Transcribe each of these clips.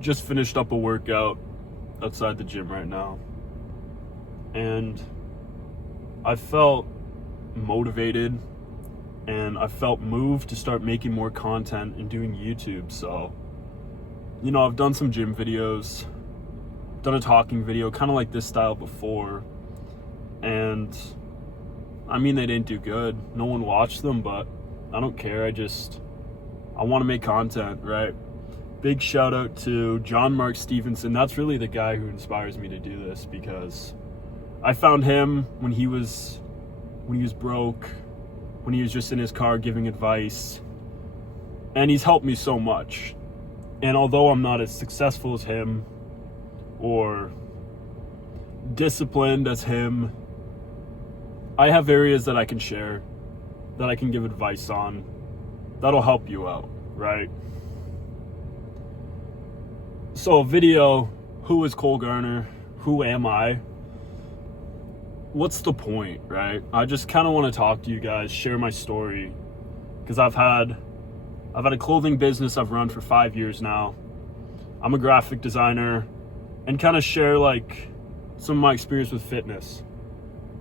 just finished up a workout outside the gym right now, and I felt motivated and I felt moved to start making more content and doing YouTube. So, I've done some gym videos, done a talking video, kind of like this style before, and they didn't do good. No one watched them, but I don't care. I want to make content, right? Big shout out to John Mark Stevenson. That's really the guy who inspires me to do this, because I found him when he was broke, when he was just in his car giving advice, and he's helped me so much. And although I'm not as successful as him or disciplined as him, I have areas that I can share, that I can give advice on, that'll help you out, right? So, video, who is Cole Garner? Who am I? What's the point, right? I just kind of want to talk to you guys, share my story, because I've had a clothing business I've run for 5 years now. I'm a graphic designer, and kind of share like some of my experience with fitness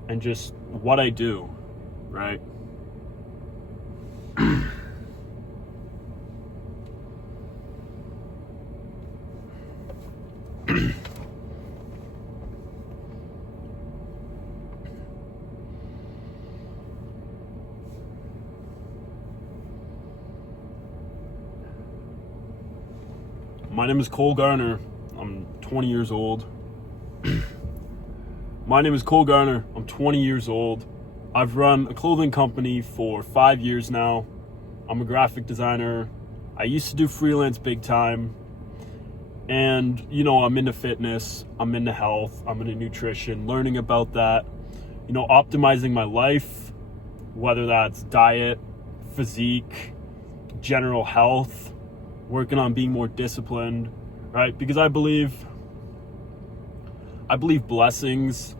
and just what I do, right? My name is Cole Garner. I'm 20 years old. My name is Cole Garner. I'm 20 years old. I've run a clothing company for 5 years now. I'm a graphic designer. I used to do freelance big time. And, I'm into fitness. I'm into health. I'm into nutrition, learning about that, optimizing my life, whether that's diet, physique, general health, working on being more disciplined, right? Because I believe blessings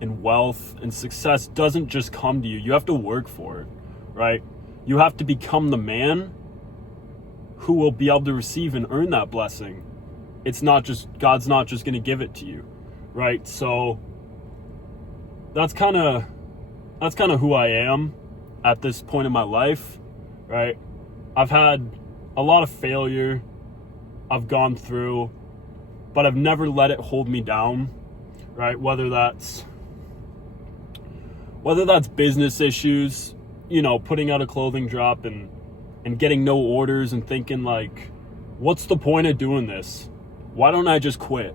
and wealth and success doesn't just come to you. You have to work for it, right? You have to become the man who will be able to receive and earn that blessing. God's not just going to give it to you, right? So that's kind of who I am at this point in my life, right? I've had a lot of failure I've gone through, but I've never let it hold me down, right? Whether that's business issues, putting out a clothing drop and getting no orders and thinking like, what's the point of doing this? Why don't I just quit?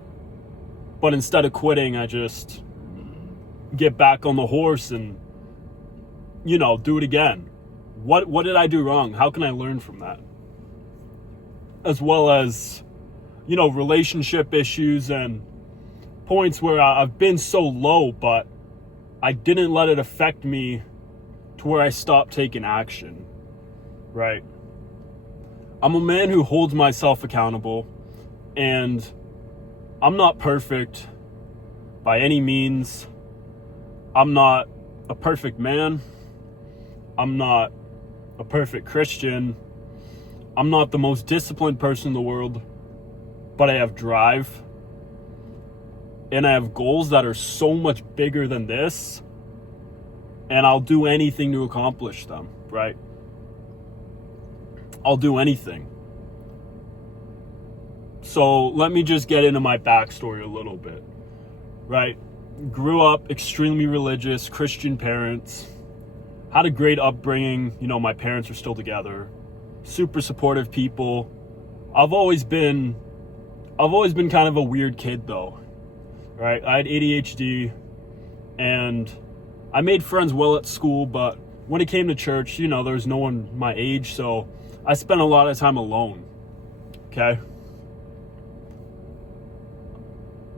But instead of quitting, I just get back on the horse and, do it again. What did I do wrong? How can I learn from that? As well as, relationship issues and points where I've been so low, but I didn't let it affect me to where I stopped taking action, right? I'm a man who holds myself accountable, and I'm not perfect by any means. I'm not a perfect man. I'm not a perfect Christian. I'm not the most disciplined person in the world, but I have drive, and I have goals that are so much bigger than this, and I'll do anything to accomplish them, right? I'll do anything. So let me just get into my backstory a little bit, right? Grew up extremely religious, Christian parents, had a great upbringing. My parents are still together, super supportive people. I've always been kind of a weird kid though, right? I had ADHD, and I made friends well at school, but when it came to church, there was no one my age, so I spent a lot of time alone, okay?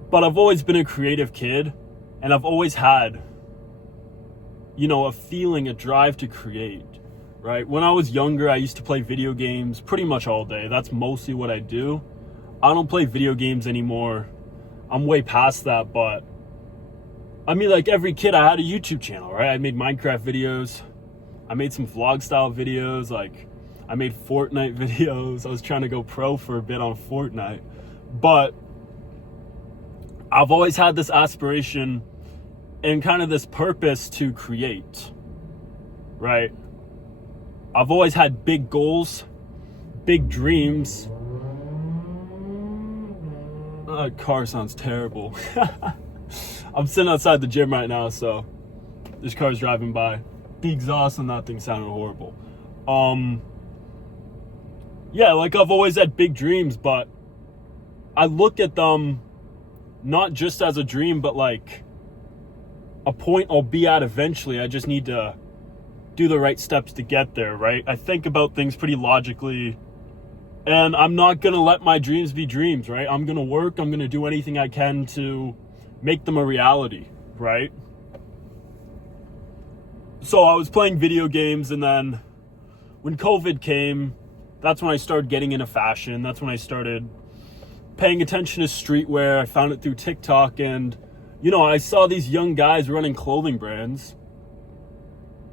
But I've always been a creative kid, and I've always had, a feeling, a drive to create, right? When I was younger, I used to play video games pretty much all day. That's mostly what I do. I don't play video games anymore. I'm way past that, but like every kid, I had a YouTube channel, right? I made Minecraft videos. I made some vlog style videos. Like I made Fortnite videos. I was trying to go pro for a bit on Fortnite, But I've always had this aspiration and kind of this purpose to create, right? I've always had big goals, big dreams. Car sounds terrible. I'm sitting outside the gym right now, so this car's driving by. The exhaust on that thing sounded horrible. Yeah, like I've always had big dreams, but I look at them not just as a dream, but like a point I'll be at eventually. I just need to do the right steps to get there, right? I think about things pretty logically, and I'm not going to let my dreams be dreams, right? I'm going to work. I'm going to do anything I can to make them a reality, right? So I was playing video games, and then when COVID came, that's when I started getting into fashion. That's when I started paying attention to streetwear. I found it through TikTok, and I saw these young guys running clothing brands,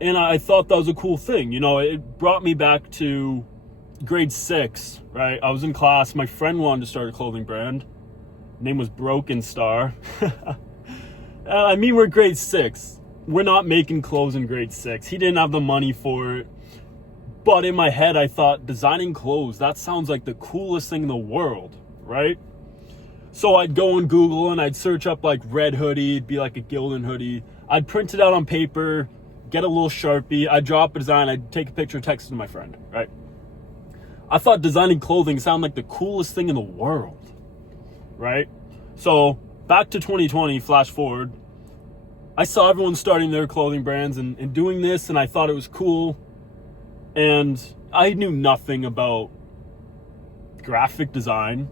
and I thought that was a cool thing. It brought me back to grade 6, right? I was in class. My friend wanted to start a clothing brand. Name was Broken Star. We're grade 6. We're not making clothes in grade 6. He didn't have the money for it. But in my head, I thought designing clothes, that sounds like the coolest thing in the world, right? So I'd go on Google and I'd search up like red hoodie, it'd be like a Gildan hoodie. I'd print it out on paper, get a little Sharpie, I'd draw up a design, I'd take a picture, text it to my friend, right? I thought designing clothing sounded like the coolest thing in the world, right? So back to 2020, flash forward, I saw everyone starting their clothing brands and doing this, and I thought it was cool. And I knew nothing about graphic design.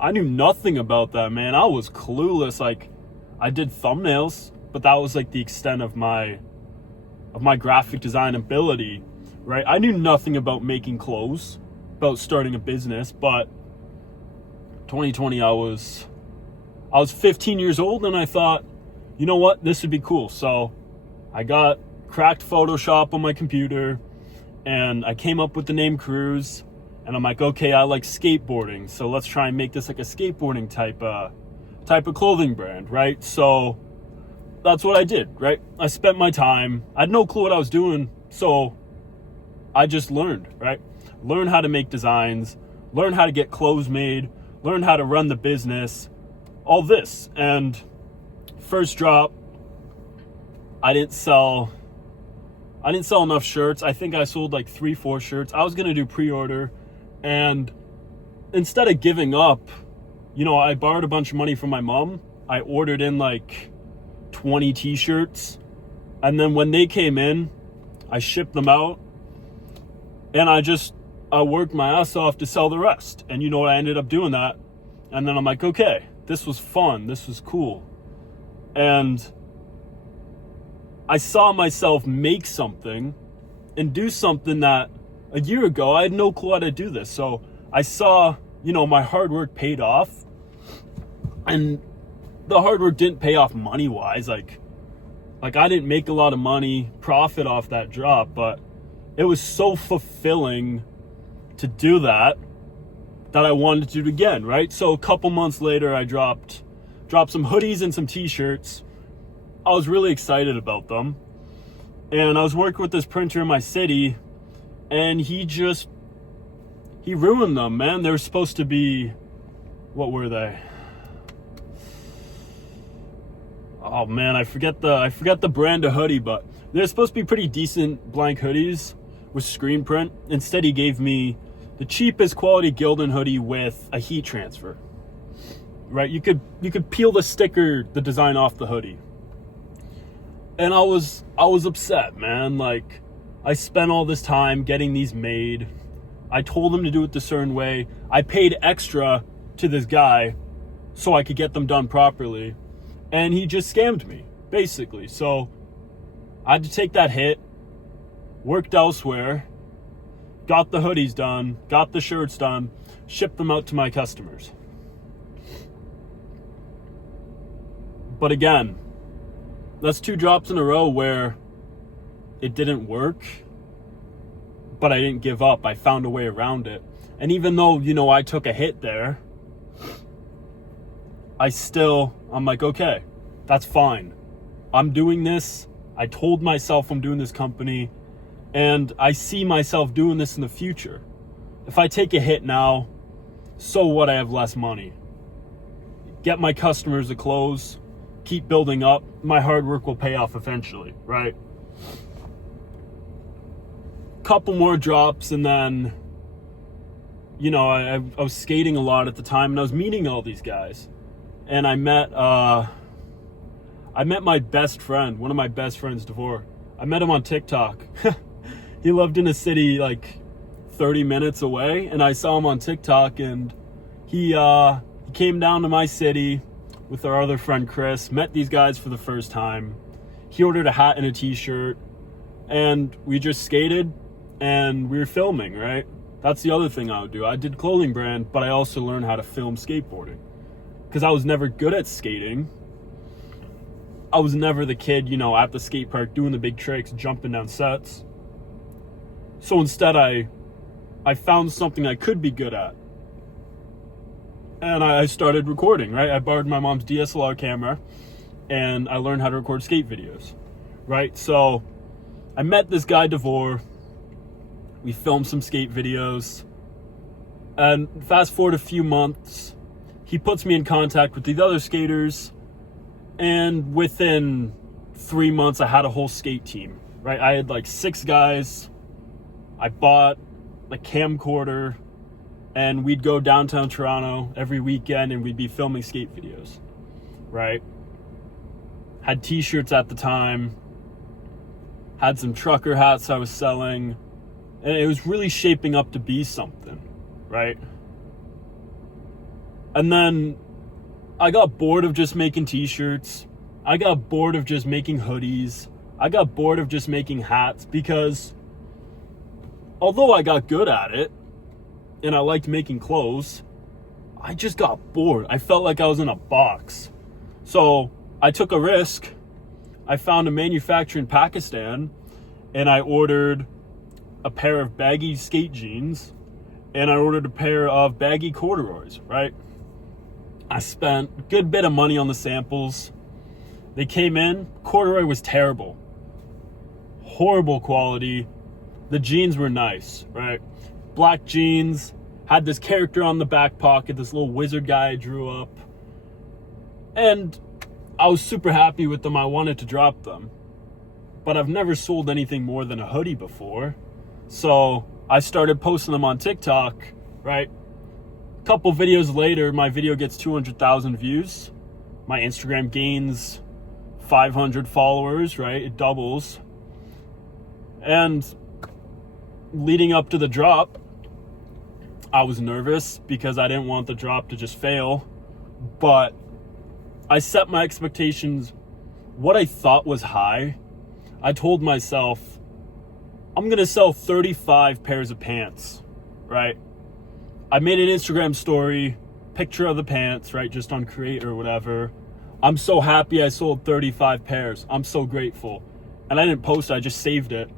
I knew nothing about that, man. I was clueless. Like, I did thumbnails, but that was like the extent of my graphic design ability, right? I knew nothing about making clothes, about starting a business, but 2020, I was 15 years old, and I thought, you know what, this would be cool. So I got cracked Photoshop on my computer, and I came up with the name Cruise, and I'm like, okay, I like skateboarding, so let's try and make this like a skateboarding type of clothing brand, right? So that's what I did, right? I spent my time. I had no clue what I was doing, so I just learned, right? Learn how to make designs, learn how to get clothes made, learn how to run the business, all this. And first drop, I didn't sell enough shirts. I think I sold like 3-4 shirts. I was going to do pre-order, and instead of giving up, I borrowed a bunch of money from my mom. I ordered in like 20 t-shirts, and then when they came in, I shipped them out, and I worked my ass off to sell the rest. And I ended up doing that, and then I'm like, okay, this was fun, this was cool. And I saw myself make something and do something that a year ago I had no clue how to do this. So I saw, my hard work paid off, and the hard work didn't pay off money wise. Like I didn't make a lot of money profit off that drop, but it was so fulfilling to do that I wanted to do it again, right? So a couple months later, I dropped some hoodies and some t-shirts. I was really excited about them. And I was working with this printer in my city, and he ruined them, man. They were supposed to be, what were they? Oh man, I forget the brand of hoodie, but they're supposed to be pretty decent blank hoodies with screen print. Instead, he gave me the cheapest quality Gildan hoodie with a heat transfer. Right? You could peel the sticker, the design off the hoodie. And I was upset, man. Like, I spent all this time getting these made. I told him to do it the certain way. I paid extra to this guy so I could get them done properly. And he just scammed me, basically. So I had to take that hit, worked elsewhere, got the hoodies done, got the shirts done, shipped them out to my customers. But again, that's 2 drops in a row where it didn't work, but I didn't give up. I found a way around it. And even though, I took a hit there, I'm like, okay, that's fine. I'm doing this. I told myself I'm doing this company, and I see myself doing this in the future. If I take a hit now, so what? I have less money. Get my customers to close, keep building up. My hard work will pay off eventually, right? Couple more drops, and then, I was skating a lot at the time, and I was meeting all these guys. And I met my best friend, one of my best friends, Devore. I met him on TikTok. He lived in a city like 30 minutes away, and I saw him on TikTok, and he came down to my city with our other friend Chris, met these guys for the first time. He ordered a hat and a t-shirt, and we just skated, and we were filming, right? That's the other thing I would do. I did clothing brand, but I also learned how to film skateboarding, because I was never good at skating. I was never the kid, at the skate park doing the big tricks, jumping down sets. So instead, I found something I could be good at. And I started recording, right? I borrowed my mom's DSLR camera, and I learned how to record skate videos, right? So I met this guy, Devore. We filmed some skate videos. And fast forward a few months, he puts me in contact with these other skaters. And within 3 months, I had a whole skate team, right? I had like 6 guys. I bought a camcorder, and we'd go downtown Toronto every weekend, and we'd be filming skate videos, right? Had t-shirts at the time, had some trucker hats I was selling, and it was really shaping up to be something, right? And then I got bored of just making t-shirts. I got bored of just making hoodies. I got bored of just making hats, because although I got good at it and I liked making clothes, I just got bored. I felt like I was in a box. So I took a risk. I found a manufacturer in Pakistan, and I ordered a pair of baggy skate jeans, and I ordered a pair of baggy corduroys, right? I spent a good bit of money on the samples. They came in. Corduroy was terrible. Horrible quality. The jeans were nice, right? Black jeans. Had this character on the back pocket, this little wizard guy I drew up. And I was super happy with them. I wanted to drop them. But I've never sold anything more than a hoodie before. So I started posting them on TikTok, right? Couple videos later, my video gets 200,000 views. My Instagram gains 500 followers, right? It doubles. And leading up to the drop, I was nervous because I didn't want the drop to just fail. But I set my expectations, what I thought was high. I told myself, I'm going to sell 35 pairs of pants, right? I made an Instagram story, picture of the pants, right? Just on Create or whatever. I'm so happy I sold 35 pairs. I'm so grateful. And I didn't post it, I just saved it,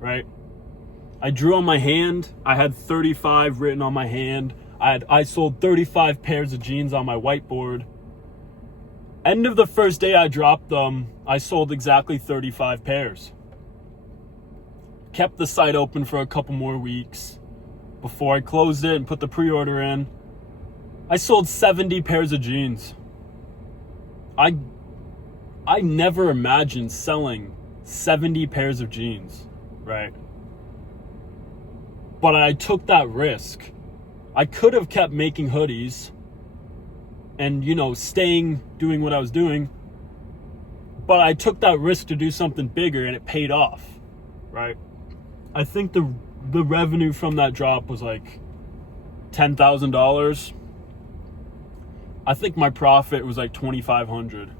right? I drew on my hand. I had 35 written on my hand. I sold 35 pairs of jeans on my whiteboard. End of the first day I dropped them, I sold exactly 35 pairs. Kept the site open for a couple more weeks before I closed it and put the pre-order in. I sold 70 pairs of jeans. I never imagined selling 70 pairs of jeans, right? But I took that risk. I could have kept making hoodies and, doing what I was doing. But I took that risk to do something bigger, and it paid off, right? I think the revenue from that drop was like $10,000. I think my profit was like $2,500.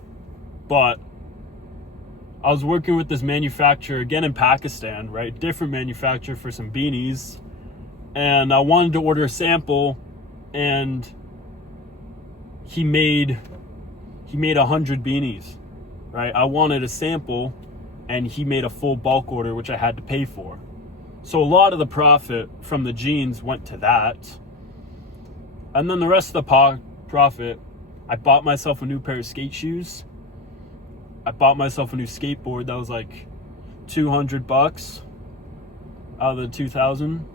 But I was working with this manufacturer, again in Pakistan, right? Different manufacturer for some beanies. And I wanted to order a sample, and he made 100 beanies, right? I wanted a sample, and he made a full bulk order, which I had to pay for. So a lot of the profit from the jeans went to that. And then the rest of the profit I bought myself a new pair of skate shoes. I bought myself a new skateboard that was like $200 out of the 2000.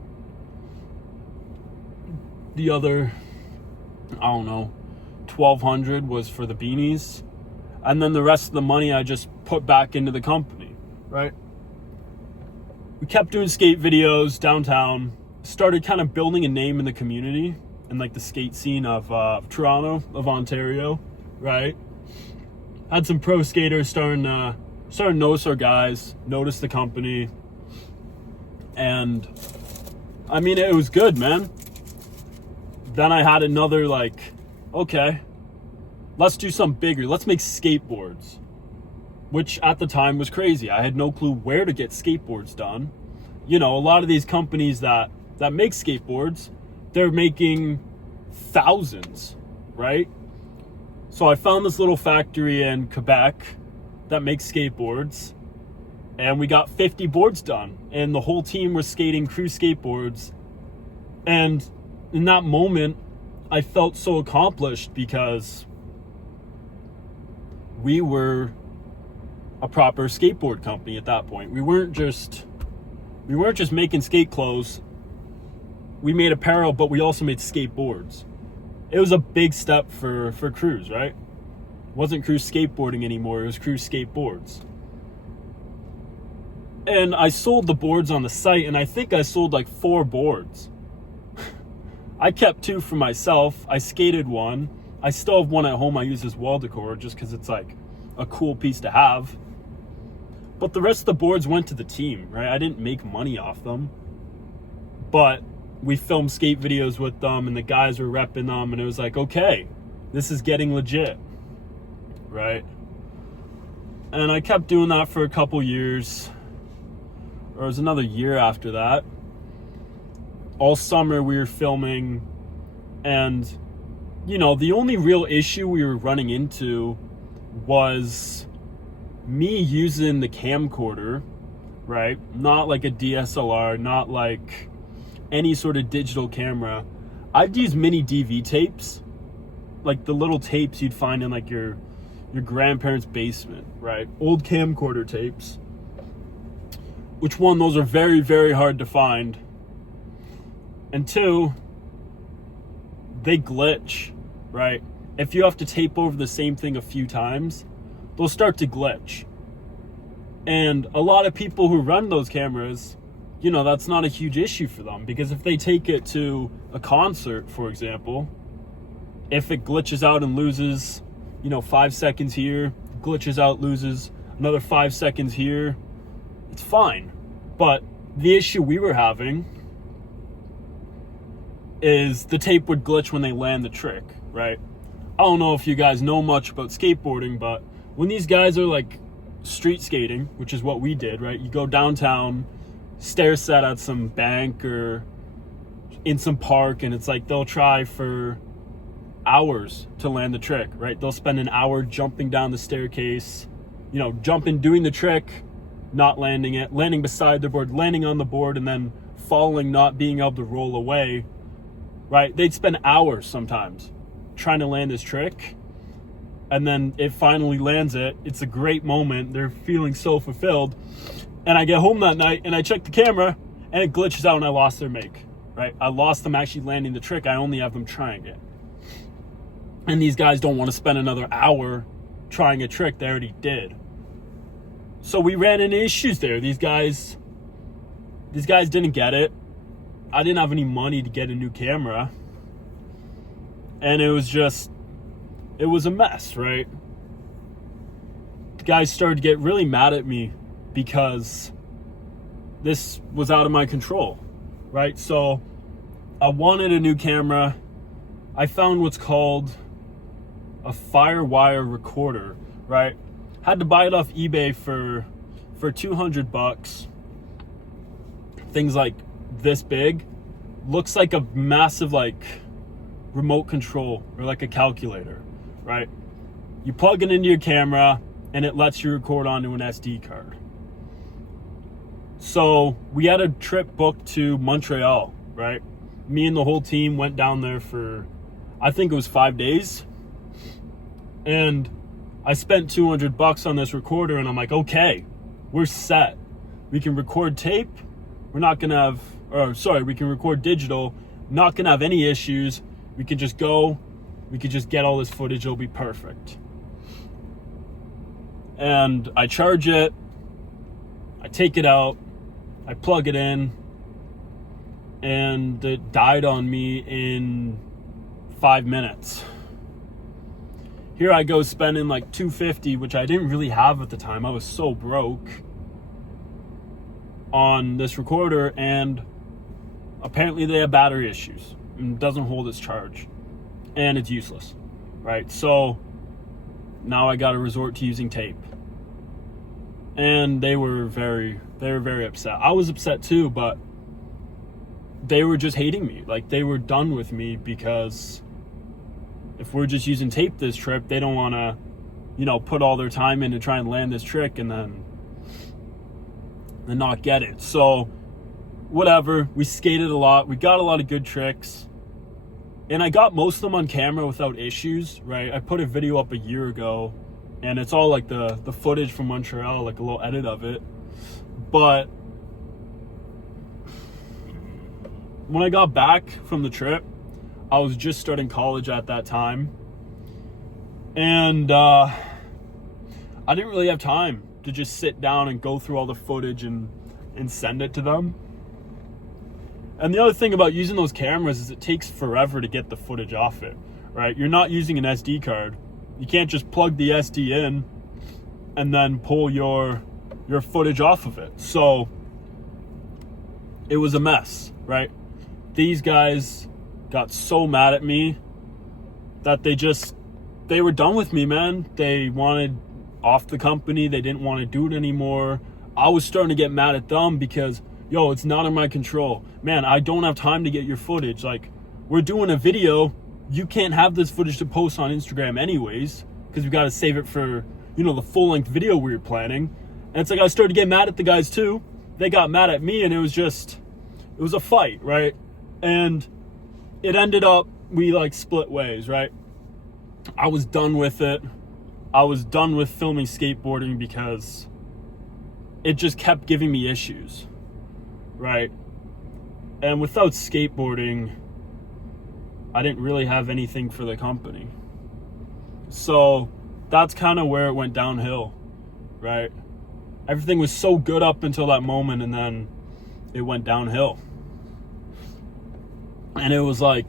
The other, I don't know, 1,200 was for the beanies. And then the rest of the money I just put back into the company, right? We kept doing skate videos downtown, started kind of building a name in the community and like the skate scene of Toronto, of Ontario, right? Had some pro skaters starting to notice our guys, notice the company. And I mean, it was good, man. Then I had another like, okay, let's do something bigger. Let's make skateboards, which at the time was crazy. I had no clue where to get skateboards done. You know, a lot of these companies that make skateboards, they're making thousands, right? So I found this little factory in Quebec that makes skateboards, and we got 50 boards done, and the whole team was skating crew skateboards. And in that moment, I felt so accomplished because we were a proper skateboard company at that point. We weren't just making skate clothes. We made apparel, but we also made skateboards. It was a big step for crews, right? It wasn't crew skateboarding anymore. It was crew skateboards. And I sold the boards on the site, and I think I sold like 4 boards. I kept 2 for myself. I skated one. I still have one at home I use as wall decor just because it's like a cool piece to have. But the rest of the boards went to the team, right? I didn't make money off them. But we filmed skate videos with them, and the guys were repping them, and it was like, okay, this is getting legit, right? And I kept doing that for a couple years. Or it was another year after that. All summer we were filming, and you know, the only real issue we were running into was me using the camcorder, right? Not like a DSLR, not like any sort of digital camera. I'd use mini DV tapes, like the little tapes you'd find in like your grandparents' basement, right? Old camcorder tapes. Which one, those are very, very hard to find. And 2, they glitch, right? If you have to tape over the same thing a few times, they'll start to glitch. And a lot of people who run those cameras, you know, that's not a huge issue for them, because if they take it to a concert, for example, if it glitches out and loses, you know, 5 seconds here, glitches out, loses another 5 seconds here, it's fine. But the issue we were having is the tape would glitch when they land the trick, right? I don't know if you guys know much about skateboarding, but when these guys are like street skating, which is what we did, right? You go downtown, stair set at some bank or in some park, and it's like they'll try for hours to land the trick, right? They'll spend an hour jumping down the staircase, you know, jumping, doing the trick, not landing it, landing beside the board, landing on the board, and then falling, not being able to roll away, right? They'd spend hours sometimes trying to land this trick, and then it finally lands it. It's a great moment. They're feeling so fulfilled. And I get home that night and I check the camera and it glitches out and I lost their make, right? I lost them actually landing the trick. I only have them trying it. And these guys don't want to spend another hour trying a trick they already did. So we ran into issues there. These guys didn't get it. I didn't have any money to get a new camera. And it was a mess, right? The guys started to get really mad at me because this was out of my control, right? So I wanted a new camera. I found what's called a Firewire recorder, right? Had to buy it off eBay for $200. Things like this big. Looks like a massive like remote control or like a calculator, right? You plug it into your camera and it lets you record onto an SD card. So we had a trip booked to Montreal, right? Me and the whole team went down there for, I think it was 5 days. And I spent $200 on this recorder, and I'm like, okay, we're set. We can record tape. We're not going to have, we can record digital. Not going to have any issues. We can just go. We could just get all this footage. It'll be perfect. And I charge it. I take it out. I plug it in. And it died on me in 5 minutes. Here I go spending like $250, which I didn't really have at the time. I was so broke, on this recorder, and apparently they have battery issues and it doesn't hold its charge, and it's useless, right? So now I got to resort to using tape, and they were very upset. I was upset too, but they were just hating me. Like, they were done with me, because if we're just using tape this trip, they don't want to, put all their time in to try and land this trick and then not get it. So whatever, we skated a lot. We got a lot of good tricks. And I got most of them on camera without issues, right? I put a video up a year ago, and it's all like the footage from Montreal, like a little edit of it. But when I got back from the trip, I was just starting college at that time. And I didn't really have time to just sit down and go through all the footage and send it to them. And the other thing about using those cameras is it takes forever to get the footage off it, right? You're not using an SD card. You can't just plug the SD in and then pull your footage off of it. So it was a mess, right? These guys got so mad at me that they were done with me, man. They wanted off the company. They didn't want to do it anymore. I was starting to get mad at them because, it's not in my control. Man, I don't have time to get your footage. Like, we're doing a video. You can't have this footage to post on Instagram anyways, because we got to save it for, the full-length video we were planning. And it's like I started to get mad at the guys too. They got mad at me, and it was a fight, right? And it ended up, we split ways, right? I was done with it. I was done with filming skateboarding because it just kept giving me issues, right? And without skateboarding, I didn't really have anything for the company. So that's kind of where it went downhill, right? Everything was so good up until that moment, and then it went downhill. And it was that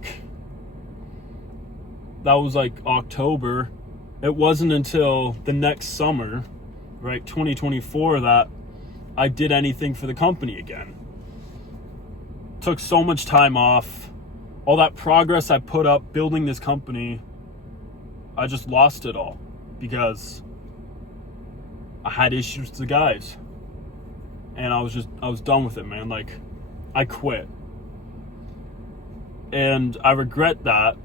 was October. It wasn't until the next summer, right, 2024, that I did anything for the company again. Took so much time off. All that progress I put up building this company, I just lost it all because I had issues with the guys. And I was done with it, man. I quit. And I regret that,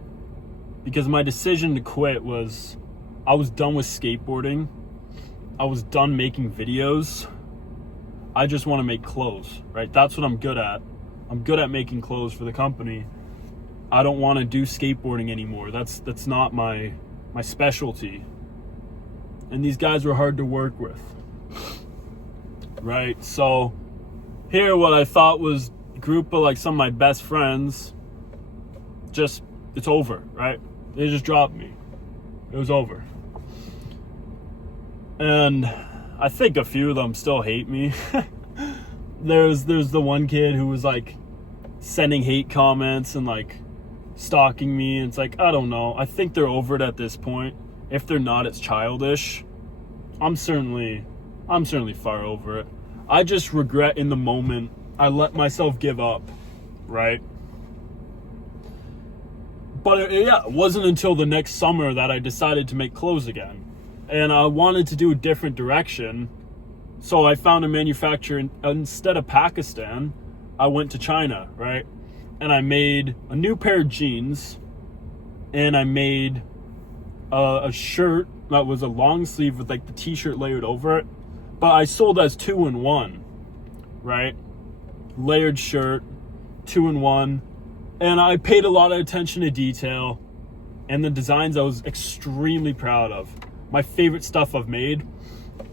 because my decision to quit was, I was done with skateboarding. I was done making videos. I just want to make clothes, right? That's what I'm good at. I'm good at making clothes for the company. I don't want to do skateboarding anymore. That's not my specialty. And these guys were hard to work with, right? So here, what I thought was a group of some of my best friends, it's over, right? They just dropped me. It was over. And I think a few of them still hate me. There's the one kid who was sending hate comments and stalking me. And it's I don't know. I think they're over it at this point. If they're not, it's childish. I'm certainly far over it. I just regret in the moment I let myself give up, right? But it wasn't until the next summer that I decided to make clothes again. And I wanted to do a different direction. So I found a manufacturer. Instead of Pakistan, I went to China, right? And I made a new pair of jeans. And I made a shirt that was a long sleeve with the t-shirt layered over it. But I sold as 2-in-1, right? Layered shirt, 2-in-1. And I paid a lot of attention to detail. and the designs I was extremely proud of. My favorite stuff I've made.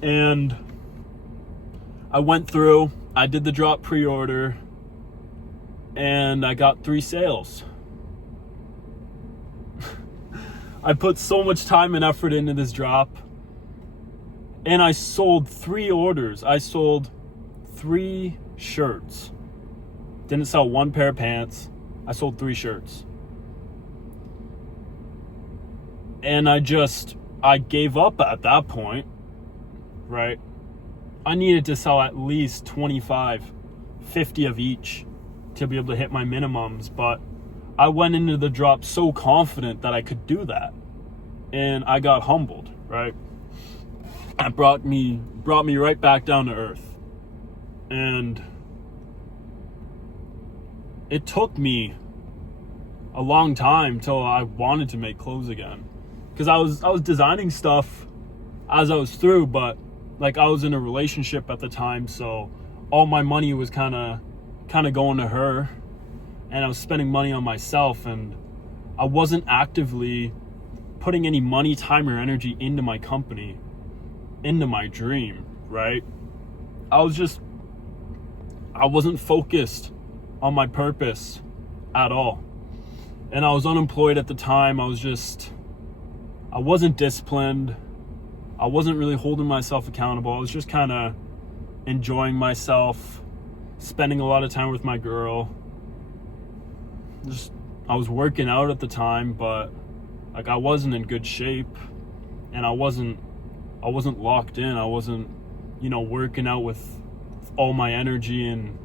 And I went through, I did the drop pre-order, and I got 3 sales. I put so much time and effort into this drop, and I sold 3 orders. I sold 3 shirts. Didn't sell 1 pair of pants. I sold 3 shirts. And I gave up at that point, right? I needed to sell at least 25, 50 of each to be able to hit my minimums, but I went into the drop so confident that I could do that. And I got humbled, right? That brought me right back down to earth. And it took me a long time till I wanted to make clothes again. Because I was designing stuff as I was through, but like I was in a relationship at the time, so all my money was kind of going to her, and I was spending money on myself, and I wasn't actively putting any money, time, or energy into my company, into my dream, right? I wasn't focused on my purpose at all. And I was unemployed at the time. I wasn't disciplined. I wasn't really holding myself accountable. I was just kind of enjoying myself, spending a lot of time with my girl. I was working out at the time, but like I wasn't in good shape, and I wasn't locked in. I wasn't, working out with all my energy and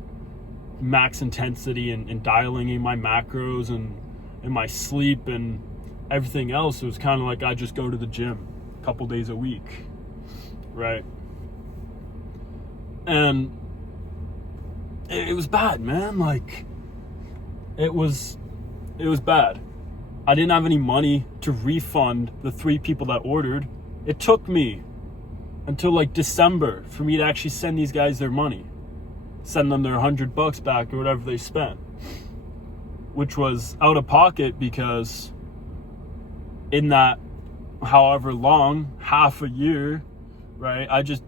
max intensity and dialing in my macros and my sleep and everything else. It was kind of like I just go to the gym a couple days a week, right? And it was bad, man. Like it was bad. I didn't have any money to refund the 3 people that ordered. It took me until like December for me to actually send these guys their money, send them their $100 back or whatever they spent, which was out of pocket, because in that however long, half a year, right, I didn't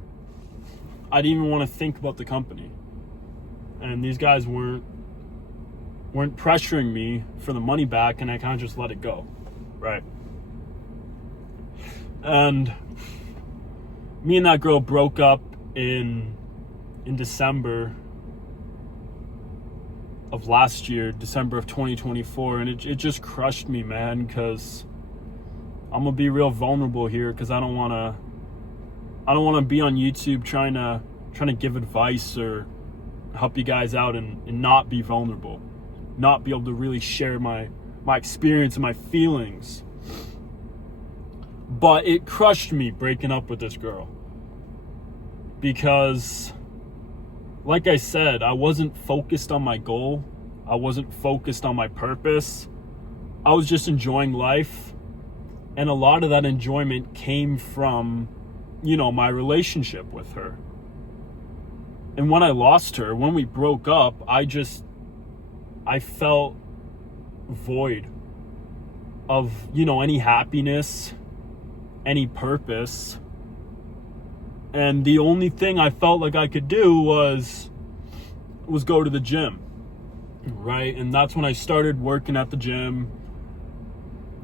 even want to think about the company. And these guys weren't pressuring me for the money back, and I kind of just let it go, right? And me and that girl broke up in December of last year, December of 2024, and it just crushed me, man, because I'm gonna be real vulnerable here, because I don't want to be on YouTube trying to give advice or help you guys out and not be vulnerable, not be able to really share my experience and my feelings. But it crushed me breaking up with this girl, because like I said, I wasn't focused on my goal. I wasn't focused on my purpose. I was just enjoying life. And a lot of that enjoyment came from, my relationship with her. And when I lost her, when we broke up, I felt void of, any happiness, any purpose. And the only thing I felt like I could do was go to the gym, right? And that's when I started working at the gym.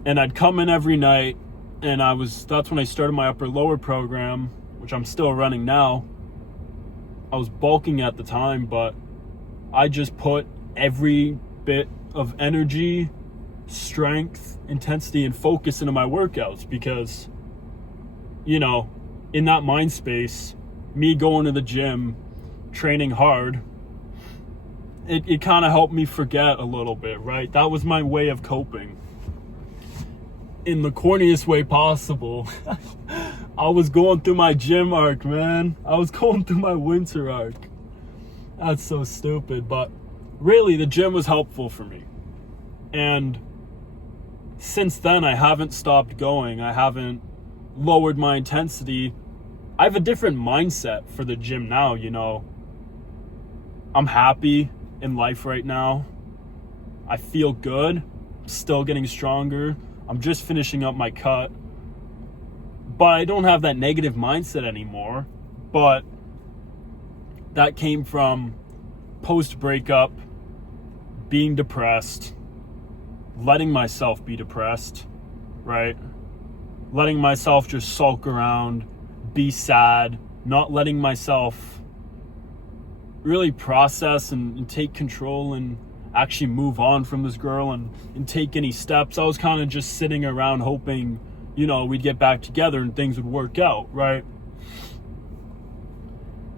And I'd come in every night, and that's when I started my upper lower program, which I'm still running now. I was bulking at the time, but I just put every bit of energy, strength, intensity, and focus into my workouts, because, in that mind space, me going to the gym, training hard, it kind of helped me forget a little bit, right? That was my way of coping. In the corniest way possible. I was going through my gym arc, man. I was going through my winter arc. That's so stupid, but really the gym was helpful for me. And since then, I haven't stopped going. I haven't lowered my intensity. I have a different mindset for the gym now, I'm happy in life right now. I feel good. I'm still getting stronger. I'm just finishing up my cut. But I don't have that negative mindset anymore. But that came from post-breakup, being depressed, letting myself be depressed, right? Letting myself just sulk around, be sad, not letting myself really process and take control and actually move on from this girl and take any steps. I was kind of just sitting around hoping, we'd get back together and things would work out, right?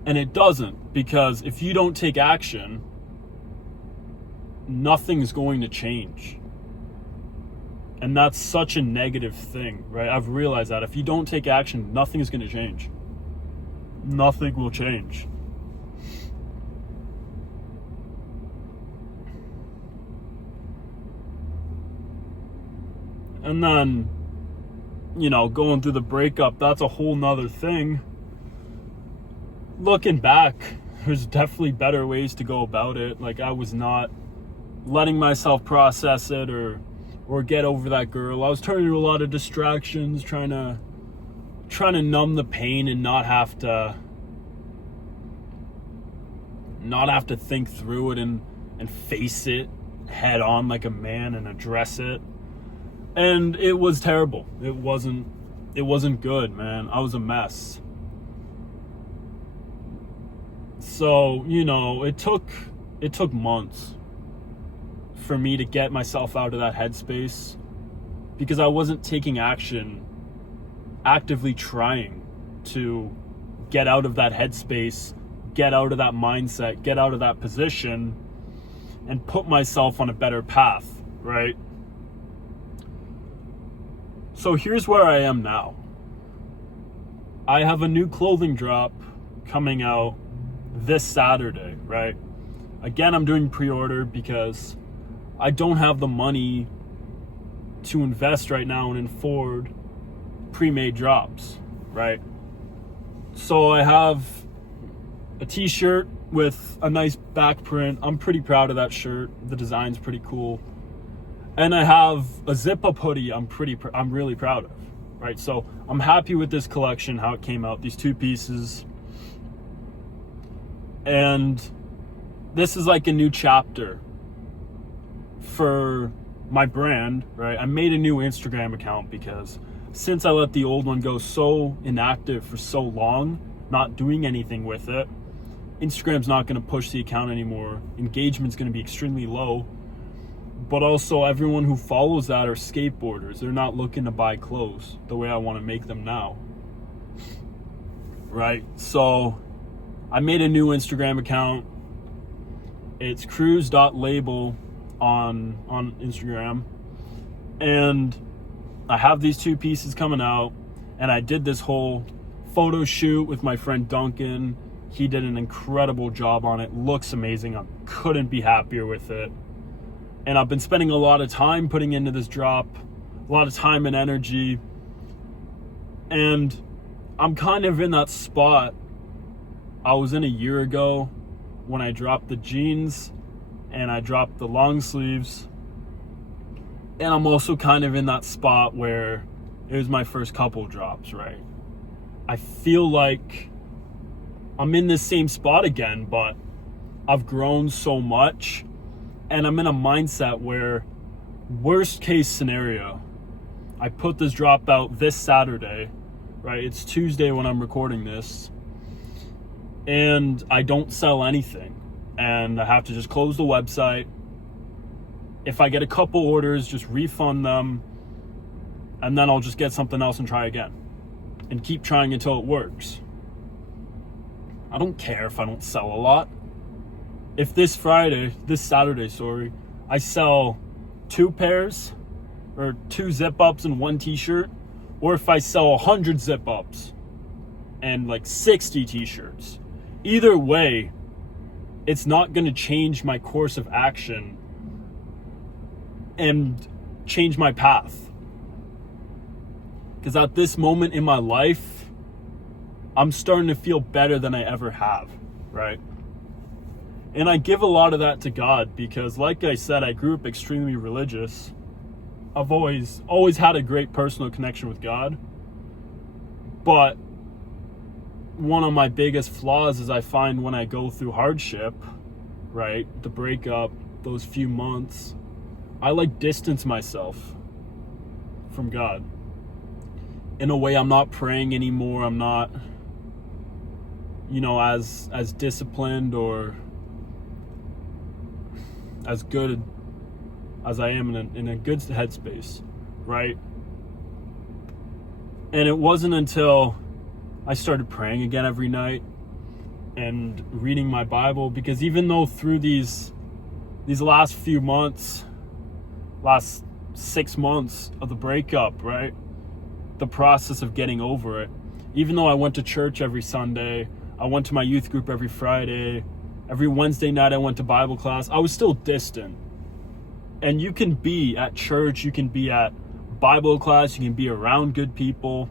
And it doesn't, because if you don't take action, nothing's going to change. And that's such a negative thing, right? I've realized that if you don't take action, nothing is going to change. Nothing will change. And then, going through the breakup, that's a whole nother thing. Looking back, there's definitely better ways to go about it. Like, I was not letting myself process it or get over that girl. I was turning to a lot of distractions, trying to numb the pain and not have to think through it and face it head on like a man and address it. And it was terrible. It wasn't good, man. I was a mess. So, it took months for me to get myself out of that headspace, because I wasn't taking action, actively trying to get out of that headspace, get out of that mindset, get out of that position, and put myself on a better path, right? So here's where I am now. I have a new clothing drop coming out this Saturday, right? Again, I'm doing pre-order because I don't have the money to invest right now and afford pre-made drops, right? So I have a t-shirt with a nice back print. I'm pretty proud of that shirt. The design's pretty cool. And I have a zip-up hoodie I'm really proud of, right? So I'm happy with this collection, how it came out, these two pieces. And this is like a new chapter for my brand, right? I made a new Instagram account because since I let the old one go so inactive for so long, not doing anything with it, Instagram's not going to push the account anymore. Engagement's going to be extremely low. But also, everyone who follows that are skateboarders. They're not looking to buy clothes the way I want to make them now. Right? So, I made a new Instagram account. It's cruise.label on Instagram. And I have these two pieces coming out. And I did this whole photo shoot with my friend Duncan. He did an incredible job on it. Looks amazing. I couldn't be happier with it. And I've been spending a lot of time putting into this drop, a lot of time and energy. And I'm kind of in that spot I was in a year ago when I dropped the jeans and I dropped the long sleeves. And I'm also kind of in that spot where it was my first couple drops, right? I feel like I'm in this same spot again, but I've grown so much. And I'm in a mindset where, worst case scenario, I put this drop out this Saturday, right? It's Tuesday when I'm recording this. And I don't sell anything. And I have to just close the website. If I get a couple orders, just refund them. And then I'll just get something else and try again. And keep trying until it works. I don't care if I don't sell a lot. If this Saturday, I sell 2 pairs or 2 zip-ups and 1 t-shirt, or if I sell 100 zip-ups and like 60 t-shirts, either way, it's not going to change my course of action and change my path. Because at this moment in my life, I'm starting to feel better than I ever have, right? And I give a lot of that to God because, like I said, I grew up extremely religious. I've always had a great personal connection with God. But one of my biggest flaws is I find when I go through hardship, right, the breakup, those few months, I distance myself from God. In a way, I'm not praying anymore. I'm not, as disciplined or as good as I am in a good headspace, right? And it wasn't until I started praying again every night and reading my Bible, because even though through these last few months, last 6 months of the breakup, right, the process of getting over it, even though I went to church every Sunday, I went to my youth group every Friday, every Wednesday night I went to Bible class, I was still distant. And you can be at church, you can be at Bible class, you can be around good people,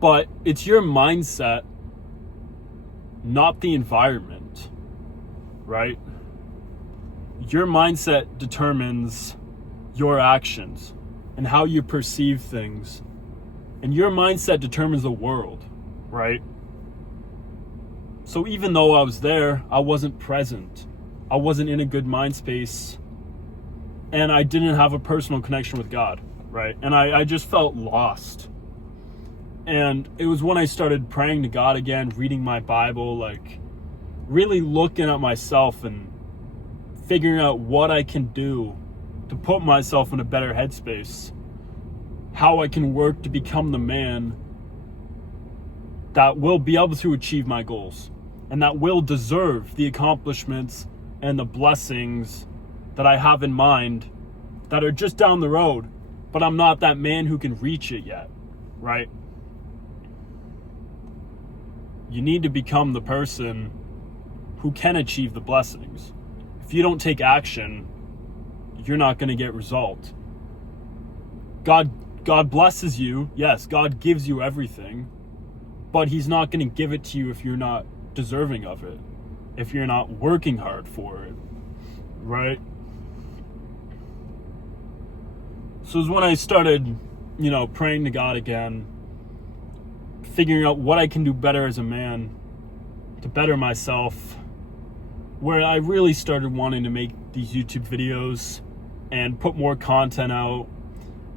but it's your mindset, not the environment, right? Your mindset determines your actions and how you perceive things. And your mindset determines the world, right? So even though I was there, I wasn't present. I wasn't in a good mind space. And I didn't have a personal connection with God, right? And I just felt lost. And it was when I started praying to God again, reading my Bible, really looking at myself and figuring out what I can do to put myself in a better headspace, how I can work to become the man that will be able to achieve my goals and that will deserve the accomplishments and the blessings that I have in mind that are just down the road, but I'm not that man who can reach it yet, right? You need to become the person who can achieve the blessings. If you don't take action, you're not going to get result. God blesses you. Yes, God gives you everything, but he's not going to give it to you if you're not deserving of it, if you're not working hard for it, right? So it was when I started, praying to God again, figuring out what I can do better as a man to better myself, where I really started wanting to make these YouTube videos and put more content out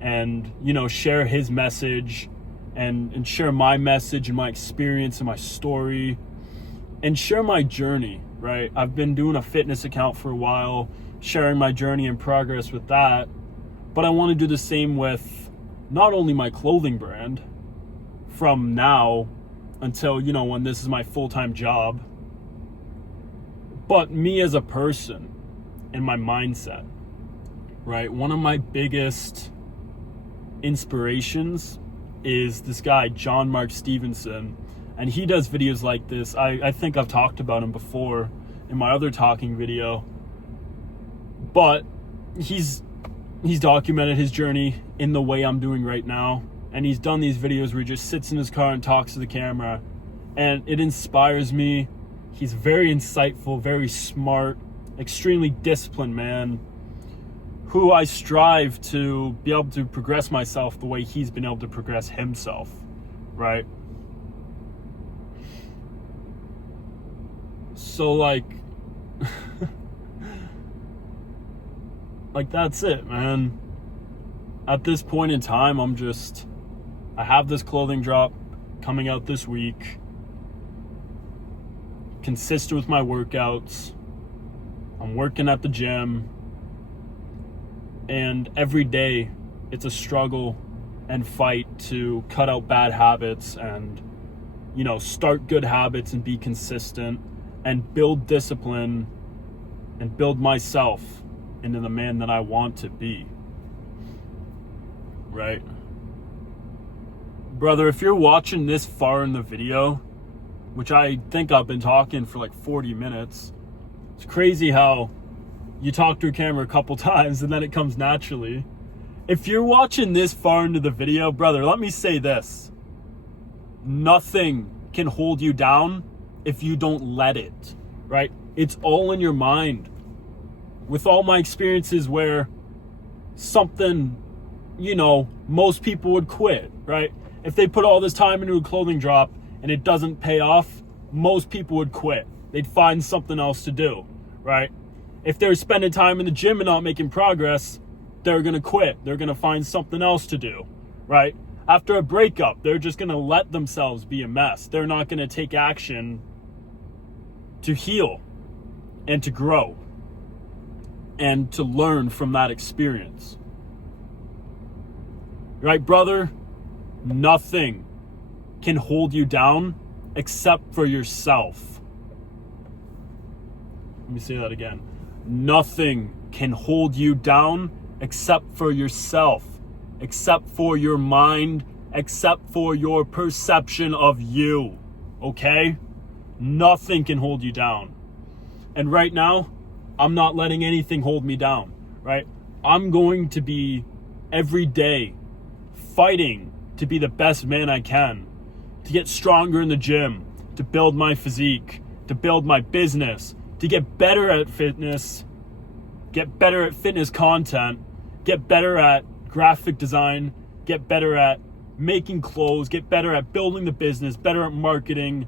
and, share his message and share my message and my experience and my story and share my journey, right? I've been doing a fitness account for a while, sharing my journey and progress with that, but I want to do the same with not only my clothing brand from now until, when this is my full-time job, but me as a person and my mindset, right? One of my biggest inspirations is this guy, John Mark Stevenson, and he does videos like this. I think I've talked about him before in my other talking video, but he's documented his journey in the way I'm doing right now, and he's done these videos where he just sits in his car and talks to the camera, and it inspires me. He's very insightful, very smart, extremely disciplined man, who I strive to be able to progress myself the way he's been able to progress himself, right? So that's it, man. At this point in time, I have this clothing drop coming out this week, consistent with my workouts. I'm working at the gym, and every day it's a struggle and fight to cut out bad habits and, start good habits and be consistent and build discipline and build myself into the man that I want to be, right? Brother, if you're watching this far in the video, which I think I've been talking for 40 minutes, it's crazy how you talk to a camera a couple times and then it comes naturally. If you're watching this far into the video, brother, let me say this. Nothing can hold you down if you don't let it, right? It's all in your mind. With all my experiences where, something, most people would quit, right? If they put all this time into a clothing drop and it doesn't pay off, most people would quit. They'd find something else to do, right? If they're spending time in the gym and not making progress, they're going to quit. They're going to find something else to do, right? After a breakup, they're just going to let themselves be a mess. They're not going to take action to heal and to grow and to learn from that experience. Right, brother? Nothing can hold you down except for yourself. Let me say that again. Nothing can hold you down except for yourself, except for your mind, except for your perception of you. Okay? Nothing can hold you down. And right now, I'm not letting anything hold me down, right? I'm going to be every day fighting to be the best man I can, to get stronger in the gym, to build my physique, to build my business, to get better at fitness, get better at fitness content, get better at graphic design, get better at making clothes, get better at building the business, better at marketing,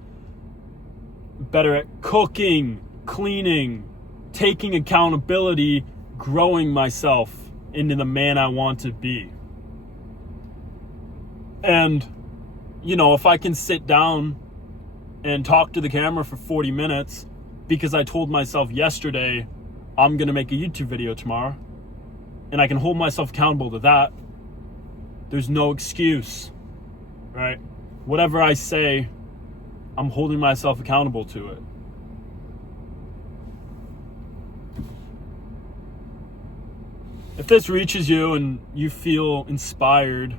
better at cooking, cleaning, taking accountability, growing myself into the man I want to be. And, if I can sit down and talk to the camera for 40 minutes because I told myself yesterday I'm going to make a YouTube video tomorrow, and I can hold myself accountable to that, there's no excuse, right? Whatever I say, I'm holding myself accountable to it. If this reaches you and you feel inspired,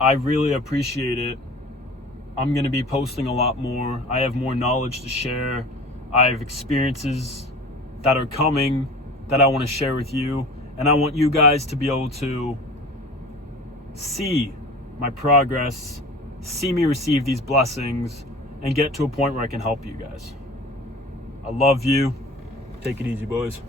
I really appreciate it. I'm going to be posting a lot more. I have more knowledge to share. I have experiences that are coming that I want to share with you. And I want you guys to be able to see my progress, see me receive these blessings, and get to a point where I can help you guys. I love you. Take it easy, boys.